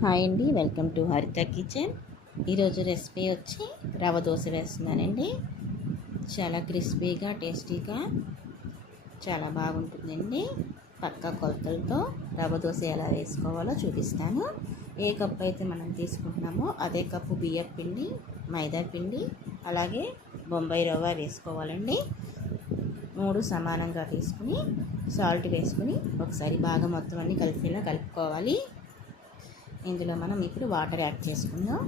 Hi అండి welcome to Haritha kitchen. ఈరోజు recipe వచ్చి రవ దోశ వేస్తున్నానండి. చాలా క్రిస్పీగా టేస్టీగా చాలా బాగుంటుందండి. పక్క కొలతలతో రవ దోశ ఎలా వేసుకోవాలో చూపిస్తాను. ఏ కప్పు అయితే మనం తీసుకుంటున్నామో అదే కప్పు బియ్యం పిండి మైదా పిండి అలాగే బొంబాయి రవ్వ వేసుకోవాలండి. మూడు సమానంగా తీసుకుని సాల్ట్ వేసుకుని ఒకసారి బాగా మొత్తం అన్నీ కలిపేలా కలుపుకోవాలి. ఇందులో మనం ఇప్పుడు వాటర్ యాడ్ చేసుకుందాం.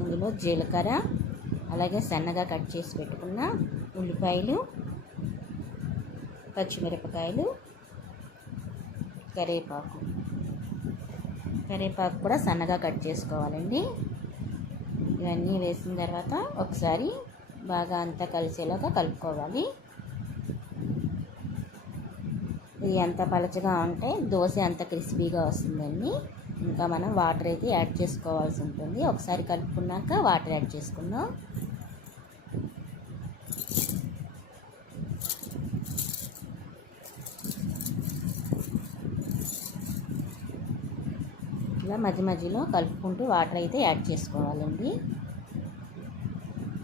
ఇందులో జీలకర్ర అలాగే సన్నగా కట్ చేసి పెట్టుకున్న ఉల్లిపాయలు పచ్చిమిరపకాయలు కరివేపాకు. కరివేపాకు కూడా సన్నగా కట్ చేసుకోవాలండి. ఇవన్నీ వేసిన తర్వాత ఒకసారి బాగా అంతా కలిసేలాగా కలుపుకోవాలి. ఇది ఎంత పలచగా ఉంటే దోశ అంత క్రిస్పీగా వస్తుందండి. ఇంకా మనం వాటర్ అయితే యాడ్ చేసుకోవాల్సి ఉంటుంది. ఒకసారి కలుపుకున్నాక వాటర్ యాడ్ చేసుకుందాం. ఇలా మధ్య మధ్యలో కలుపుకుంటూ వాటర్ అయితే యాడ్ చేసుకోవాలండి.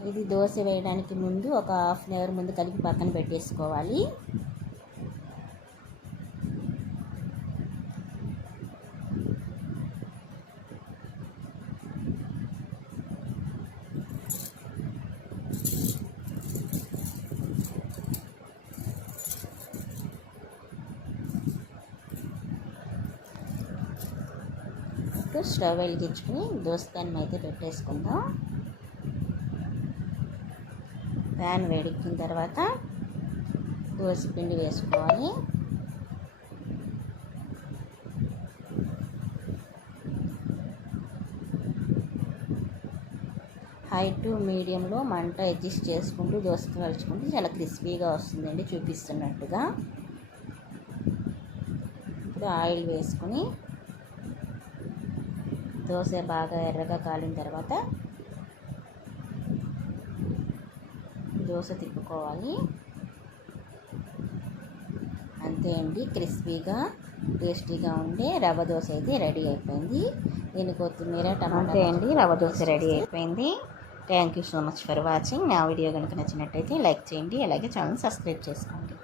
ఇది దోశ వేయడానికి ముందు ఒక హాఫ్ అన్ అవర్ ముందు కలిపి పక్కన పెట్టేసుకోవాలి. స్టవ్ వెలిగించుకుని దోసకాయని అయితే పెట్టేసుకుందాం. ప్యాన్ వేడెక్కిన తర్వాత దోశ పిండి వేసుకోవాలి హై టు మీడియంలో మంట అడ్జస్ట్ చేసుకుంటూ దోశ కలుచుకుంటూ చాలా క్రిస్పీగా వస్తుందండి చూపిస్తున్నట్టుగా. ఇప్పుడు ఆయిల్ వేసుకొని దోశ బాగా ఎర్రగా కాలిన తర్వాత దోశ తిప్పుకోవాలి. అంతే అండి క్రిస్పీగా టేస్టీగా ఉండే రవ్వ దోశ అయితే రెడీ అయిపోయింది. దీని కొత్తిమీర టమాటా అండి రవ్వ దోశ రెడీ అయిపోయింది. Thank you so much for watching నా వీడియో కనుక నచ్చినట్టయితే లైక్ చేయండి అలాగే ఛానల్ సబ్స్క్రైబ్ చేసుకోండి.